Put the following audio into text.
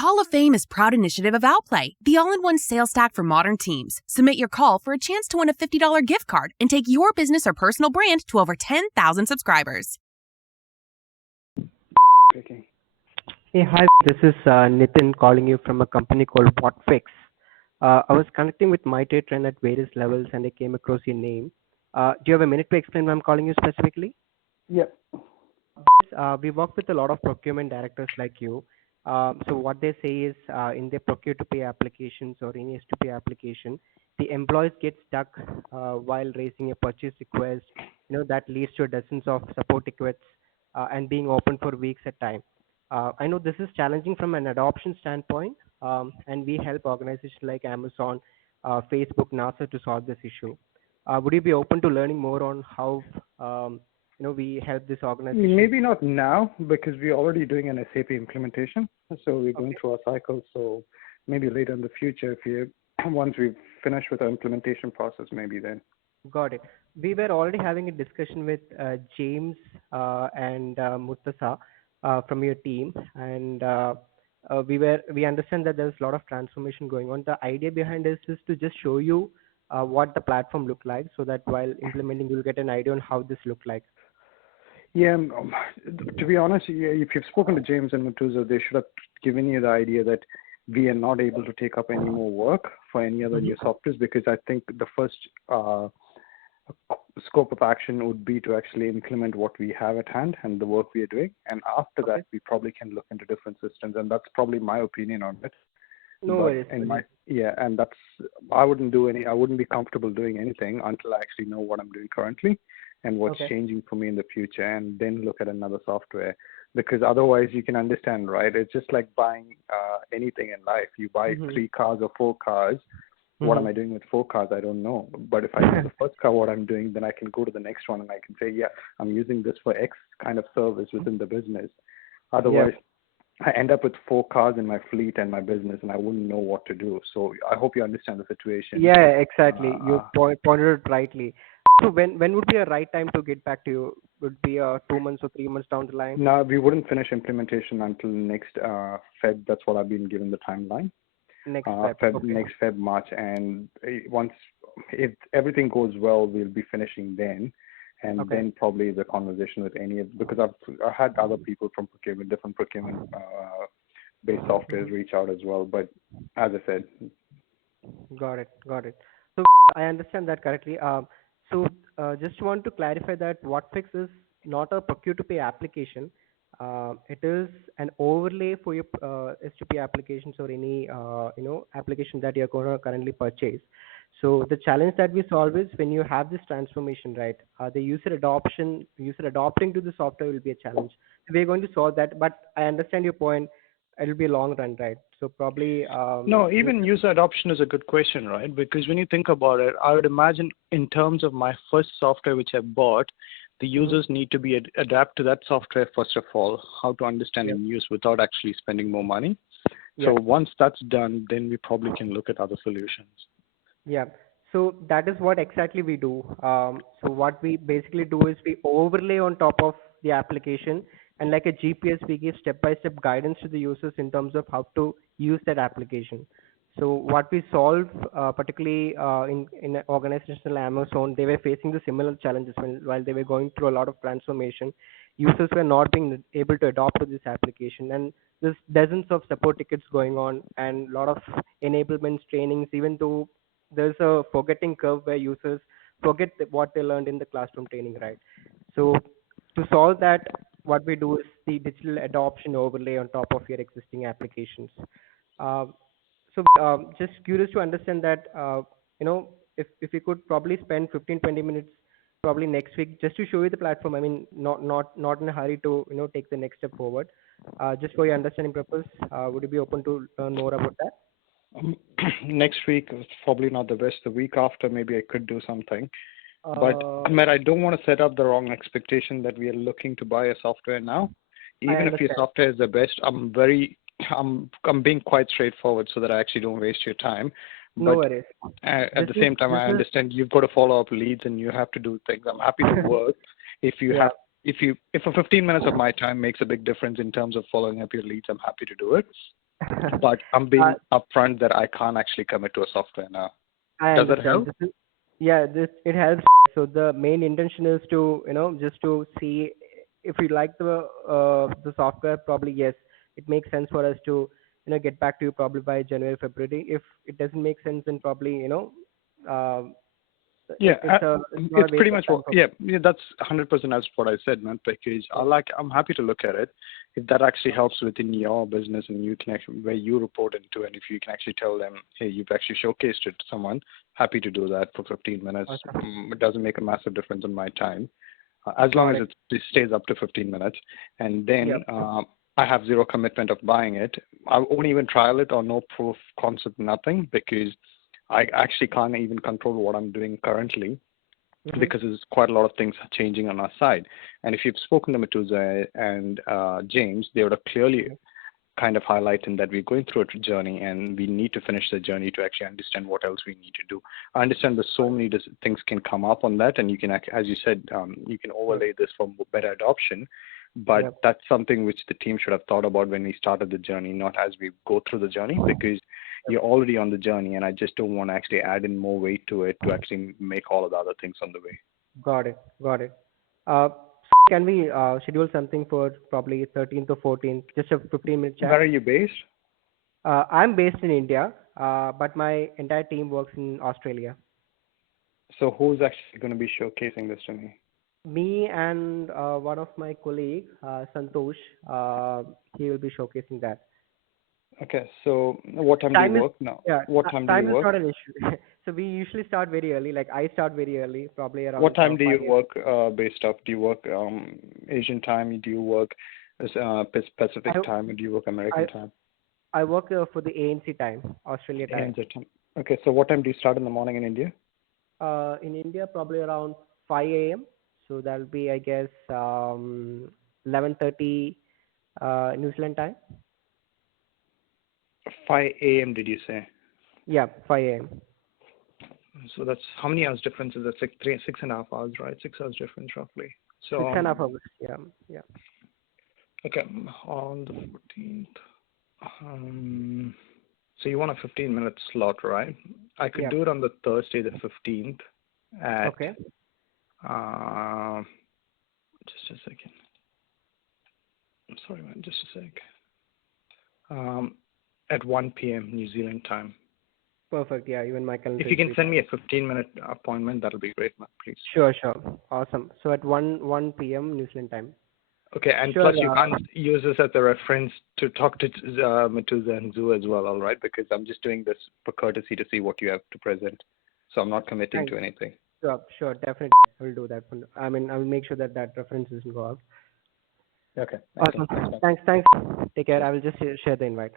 Call of Fame is proud initiative of Outplay, the all-in-one sales stack for modern teams. Submit your call for a chance to win a $50 gift card and take your business or personal brand to over 10,000 subscribers. Okay. Hey, hi, this is Nitin calling you from a company called Whatfix. I was connecting with my trade trend at various levels and I came across your name. Do you have a minute to explain why I'm calling you specifically? Yep. We work with a lot of procurement directors like you. So what they say is in their procure to pay applications or any S2P application, the employees get stuck while raising a purchase request. That leads to dozens of support tickets and being open for weeks at time. I know this is challenging from an adoption standpoint, and we help organizations like Amazon, Facebook, NASA to solve this issue. Would you be open to learning more on how we help this organization? Maybe not now because we're already doing an SAP implementation, so we're going through our cycle. So maybe later in the future, once we've finished with our implementation process, maybe then. Got it. We were already having a discussion with James and Murtaza from your team, and we understand that there's a lot of transformation going on. The idea behind this is to just show you what the platform look like, so that while implementing, you'll get an idea on how this look like. Yeah, to be honest, if you've spoken to James and Matuza, they should have given you the idea that we are not able to take up any more work for any other new softwares, because I think the first scope of action would be to actually implement what we have at hand and the work we are doing. And after that, we probably can look into different systems. And that's probably my opinion on it. No worries. And that's, I wouldn't be comfortable doing anything until I actually know what I'm doing currently and what's changing for me in the future, and then look at another software. Because otherwise, you can understand, right? It's just like buying anything in life. You buy 3 cars or 4 cars. What am I doing with 4 cars? I don't know. But if I know the first car, what I'm doing, then I can go to the next one and I can say, yeah, I'm using this for X kind of service within the business. Otherwise, I end up with 4 cars in my fleet and my business, and I wouldn't know what to do. So I hope you understand the situation. Yeah, exactly. You pointed it rightly. So when would be a right time to get back to you? Would be 2 months or 3 months down the line? No, we wouldn't finish implementation until next Feb. That's what I've been given the timeline. Next Feb. Next Feb, March. And if everything goes well, we'll be finishing then. And then probably the conversation with because I've had other people from different procurement based softwares reach out as well. But as I said. Got it. So I understand that correctly. So just want to clarify that Whatfix is not a procure-to-pay application. It is an overlay for your S2P applications or any application that you're going to currently purchase. So the challenge that we solve is when you have this transformation, right? The user adopting to the software will be a challenge. We're going to solve that, but I understand your point. It'll be a long run, right? So probably no, even user adoption is a good question, right? Because when you think about it, I would imagine in terms of my first software which I bought, the users need to be adapt to that software first of all, how to understand and use without actually spending more money. So once that's done, then we probably can look at other solutions. Yeah. So that is what exactly we do. So what we basically do is we overlay on top of the application, and like a GPS, we give step-by-step guidance to the users in terms of how to use that application. So what we solve, particularly in organizations like Amazon, they were facing the similar challenges while they were going through a lot of transformation. Users were not being able to adopt to this application, and there's dozens of support tickets going on and a lot of enablements, trainings, even though there's a forgetting curve where users forget what they learned in the classroom training, right? So to solve that, what we do is the digital adoption overlay on top of your existing applications. Just curious to understand that, if you could probably spend 15-20 minutes probably next week just to show you the platform. I mean, not in a hurry to, take the next step forward. Just for your understanding purpose, would you be open to learn more about that? Next week is probably not the best. The week after, maybe I could do something. But Ahmed, I don't want to set up the wrong expectation that we are looking to buy a software now. Even if your software is the best, I'm being quite straightforward so that I actually don't waste your time. No worries. At the same time, I understand you've got to follow up leads and you have to do things. I'm happy to work if a 15 minutes of my time makes a big difference in terms of following up your leads. I'm happy to do it. but I'm Uh, being upfront that I can't actually commit to a software now. I Does that understand. help? This is, yeah, this it helps. So the main intention is to, just to see if we like the software. Probably yes, it makes sense for us to, get back to you probably by January, February. If it doesn't make sense, then probably, um, Yeah, it's not a it's pretty waste of much time what. for Yeah, me. yeah, that's 100% as what I said, man. Because Yeah. I'm happy to look at it. If that actually helps within your business and you can actually where you report into, and if you can actually tell them, hey, you've actually showcased it to someone, happy to do that for 15 minutes. Awesome. It doesn't make a massive difference on my time, as long Got as it. it stays up to 15 minutes. And Yep. then I have zero commitment of buying it. I won't even trial it or no proof concept, nothing, because I actually can't even control what I'm doing currently Mhm. because there's quite a lot of things changing on our side. And if you've spoken to Matuza and James, they would have clearly kind of highlighted that we're going through a journey and we need to finish the journey to actually understand what else we need to do. I understand that so many things can come up on that, and you can, as you said, you can overlay this for better adoption. But Yep. that's something which the team should have thought about when we started the journey, not as we go through the journey, because you're already on the journey, and I just don't want to actually add in more weight to it to actually make all of the other things on the way. Got it. Got it. Can we schedule something for probably 13th or 14th, just a 15-minute Where chat? are you based? I'm based in India, but my entire team works in Australia. So who's actually going to be showcasing this to me? Me and one of my colleague, Santosh, he will be showcasing that. Okay, so what time do you Time is work now? yeah, What time do you time is work? not an issue. So we usually start very early. Like I start very early, probably What around time do 5 you a.m. work based off? Do you work Asian time? Do you work Pacific I time? Or do you work I American time? I work for the ANC time, Australia time. ANZ time. Okay, so what time do you start in the morning in India? In India, probably around 5 a.m. So that'll be, I guess, 11:30 New Zealand time. 5 a.m. did you say? Yeah, 5 a.m. So that's how many hours difference is that? 6.5 hours, right? 6 hours difference roughly. So Six and a half hours. Yeah, yeah. okay, on the 14th. So you want a 15-minute slot, right? I could Yeah. do it on the Thursday, the 15th, at Okay. uh, just a second. I'm sorry, man. Just a sec. At 1 p.m. New Zealand time. Perfect. Yeah, even my calendar If you is can free. send me a 15-minute appointment, that'll be great, man, please. Sure, sure. Awesome. So at 1 p.m. New Zealand time. Okay, and Sure. plus you can't use this as a reference to talk to Matuza and Zoo as well, all right? Because I'm just doing this for courtesy to see what you have to present. So I'm not committing Thanks. to anything. Sure, sure. Definitely, I will do that. I mean, I will make sure that that reference doesn't go out. Okay, excellent. Awesome. Thanks, man. Thanks. Thanks. Take care. Cheers. I will just share the invite.